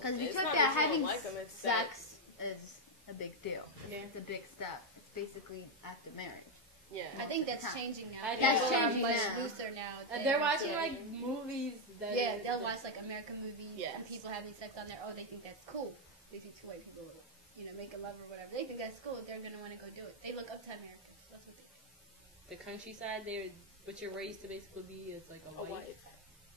Because It's Ethiopia, not that you having don't like them, it's sex is a big deal. Yeah. It's a big step. It's basically after marriage. Yeah. I think that's changing now. That's People are changing much now. looser now. They're watching like movies. That Yeah, they'll watch like American movies Yes. and people having sex on there. Oh, they think that's cool. They see two white people, make a love or whatever. They think that's cool. They're gonna want to go do it. They look up to Americans. That's what they think. the countryside, what you're raised to basically be is like a white.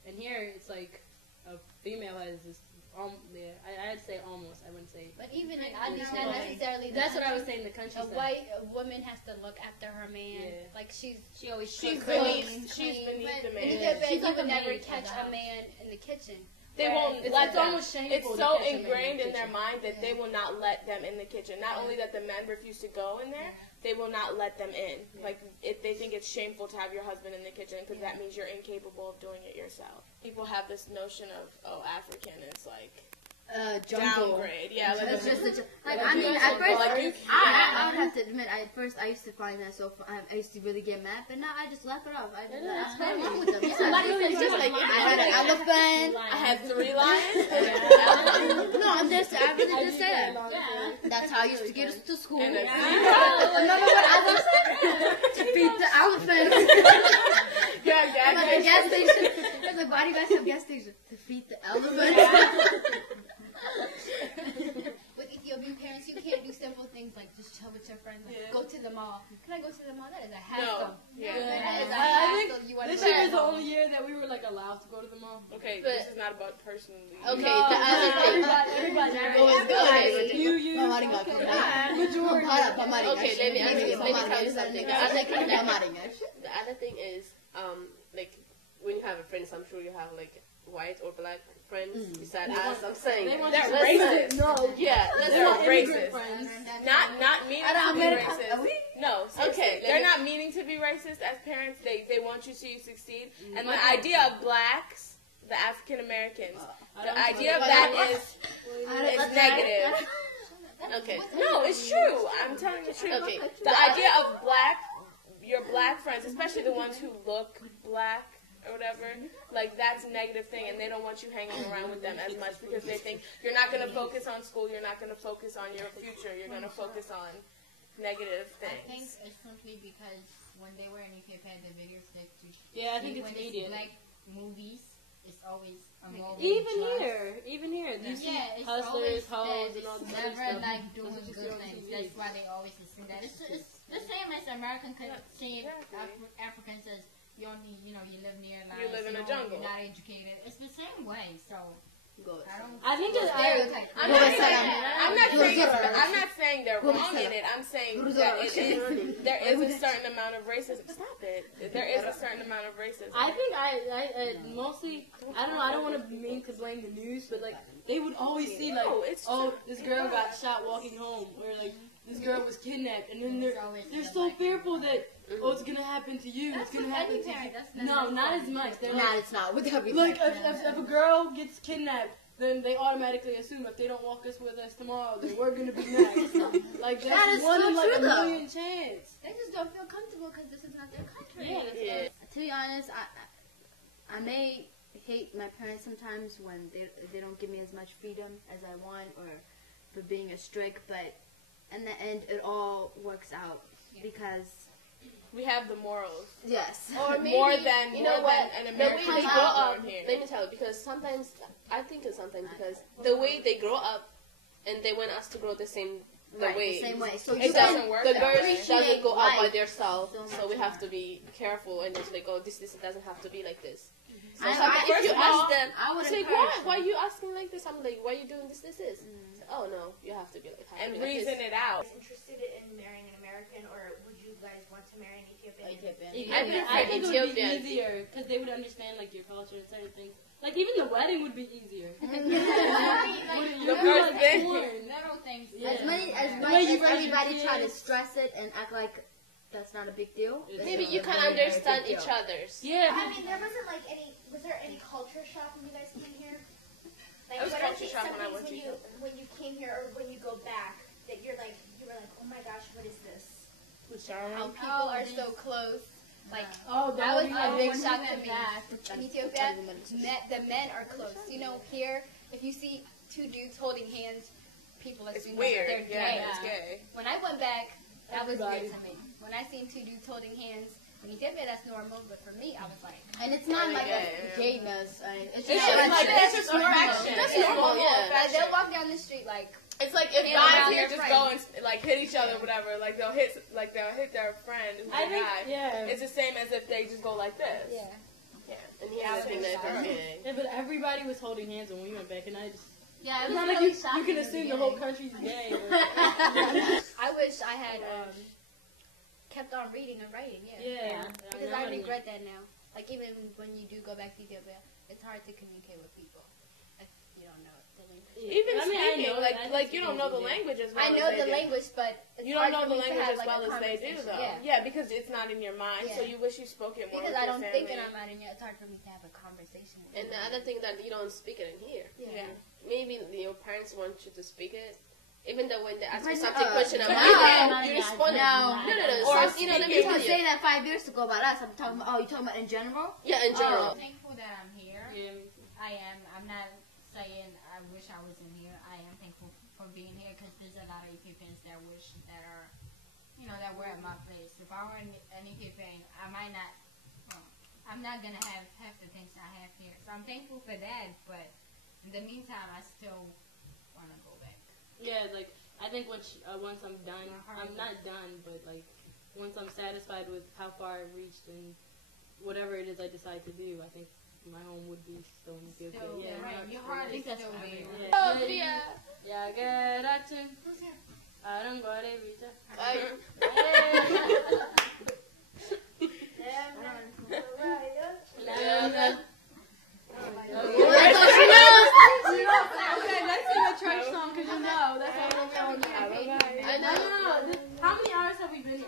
And here it's like a female has this. I'd say almost. I wouldn't say. But even not necessarily. That's what I was saying. The countryside. A woman has to look after her man. Yeah. Like she's beneath the man. She's like would a never maid catch of the a man in the kitchen. They won't It's let them. almost shameful. It's to so catch a man ingrained the in their kitchen. mind that they will not let them in the kitchen. Not only that the men refuse to go in there, they will not let them in. Like, if they think it's shameful to have your husband in the kitchen because that means you're incapable of doing it yourself. People have this notion of, African is like Jungle. downgrade. Yeah, like That's just like I mean, at first, like I would have to admit, at first I used to find that so fun. I used to really get mad, but now I just laugh it off. I just that's what's wrong with them. it's just like I had an elephant. I had 3 lions. No, I really just said that. That's how I used to get us to school. And Remember what I was to feed the elephant. I'm at a gas station. There's a body bag at gas station to feed the elephant. With Ethiopian parents, you can't do simple things like just chill with your friends. Like, go to the mall. Can I go to the mall? That is a hassle. That is a hassle. You want This to year was the only year that we were like allowed to go to the mall. Okay, this is not about personally. Okay, No, the other thing. everybody. You. Okay, let me tell you something. The other thing is, like, when you have a friend, I'm sure you have, like, white or black friends beside us. I'm saying They're racist. No, yeah, They're not racist. Not meaning to be racist. No, okay, they're not meaning to be racist as parents. They want you to succeed. And the idea of blacks, the African-Americans, the idea of that is negative. Okay. No, it's true. I'm telling the truth. Okay. The idea of your black friends, especially the ones who look black or whatever, like that's a negative thing, and they don't want you hanging around with them as much because they think you're not going to focus on school, you're not going to focus on your future, you're going to focus on negative I think things. it's simply because when they were in Ethiopia, the videos that you Yeah, I think it's when media. black movies, it's always a more Even here. You see Yeah, it's hustlers, always hoes, and that all it's this other never stuff. like doing That's what you good see on things. TV. That's why they always listen that. It's the same as American saying Africans as you only, you live near lions. You live in a jungle. You're not educated. It's the same way. So I think it's stereotype. I'm not saying they're wrong in it. I'm saying that there is a certain amount of racism. Stop it. There is a certain amount of racism. I think I mostly, I don't know, I don't want to mean to blame the news, but like, they would always see like, this girl got shot walking home, or like, this girl was kidnapped, and then they're so fearful that, it's gonna happen to you, it's gonna happen to you. No, not as much. They're like, it's not with every like, if a girl gets kidnapped, then they automatically assume if they don't walk us with us tomorrow, then we're gonna be next. Like, that's one in like a million chance. They just don't feel comfortable because this is not their country. Yeah. To be honest, I may hate my parents sometimes when they don't give me as much freedom as I want, or for being a strict, but in the end it all works out because We have the morals. yes. Or maybe, More than you know what, an the American way they grow up, platform here. let me tell you, because sometimes, I think it's sometimes because the way they grow up, and they want us to grow the same way. The same way. So It doesn't work The that girls way. doesn't go out by life themselves, so so we much have to be careful and just like, this doesn't have to be like this. So I- sometimes I- if you first of all, ask them, I would it's like, encourage why are you asking like this? I'm like, why are you doing this? Say, oh no, you have to be like, And reason it out. Interested in marrying an American, or would you guys want to marry an Ethiopian? I think it would be Ethiopian. easier because they would understand like your culture and certain things. Like even the wedding would be easier. The first thing. Little things. As much way you as brush your everybody try to teeth. stress it and act like that's not a big deal. maybe you can understand each other's. Yeah. I mean, there wasn't like was there any culture shock when you guys came here? Like, I was what are culture these shock some when I things went to when you came here or when you go back that you were like, oh my gosh, what is this? How people are so close. Like, Oh, that was a big when shock we to went me. back, In Ethiopia, the men are close. Here, if you see two dudes holding hands, people It's assume weird. that they're gay. Yeah, it's gay. When I went back, that was Everybody. weird to me. When I seen two dudes holding hands, when you did that, that's normal. But for me, I was like, And it's not like Yeah. a gayness. It's It's just just like that's it's just affection. That's It's normal, yeah. like, they'll walk down the street like, It's like if Yeah, Guys around here their just friends. go and like hit each other, whatever. Like they'll hit their friend who's I a think, guy. yeah. It's the same as if they just go like this. yeah. and he has been there for gay. Yeah, but everybody was holding hands when we went back, and I just. Yeah, it It's was not like really you shocking can in the assume the beginning. whole country's gay. Or, I wish I had kept on reading and writing. yeah. Because I regret that now. Like even when you do go back to Ethiopia, it's hard to communicate with people if you don't know the language. Even I mean, I speaking, know it. I like speak you don't know the English, language as well I as know they the do. language, but it's You don't hard know for the me to language have, as like, well a as they do, conversation. though. Yeah. Because it's not in your mind, so Yeah. you wish you spoke it more Because with I your don't family. think I'm not in it. It's hard for me to have a conversation with And the other thing that you don't speak it in here. Yeah. Maybe your parents want you to speak it. Even though when they ask you But something question no, about you respond. no. Or you know, let me You tell can say you. that 5 years ago about us. I'm talking about. Oh, you talking about in general? Yeah, in general. I'm thankful that I'm here. Yeah. I am. I'm not saying I wish I was in here. I am thankful for being here because there's a lot of Ethiopians that wish that are, you know, that were at my place. If I were an Ethiopian, I might not. I'm not gonna have half the things I have here. So I'm thankful for that. But in the meantime, I still want to go back. Yeah, like, I think once I'm done, I'm not done, but, like, once I'm satisfied with how far I've reached and whatever it is I decide to do, I think my home would be still in Ethiopia. Still, Yeah, right. Your heart is still there. Yeah. Oh, yeah. Yeah, get at him. I don't go to Rita. Okay, let's sing a church song because you know that's all we all I know. How many hours have we been here?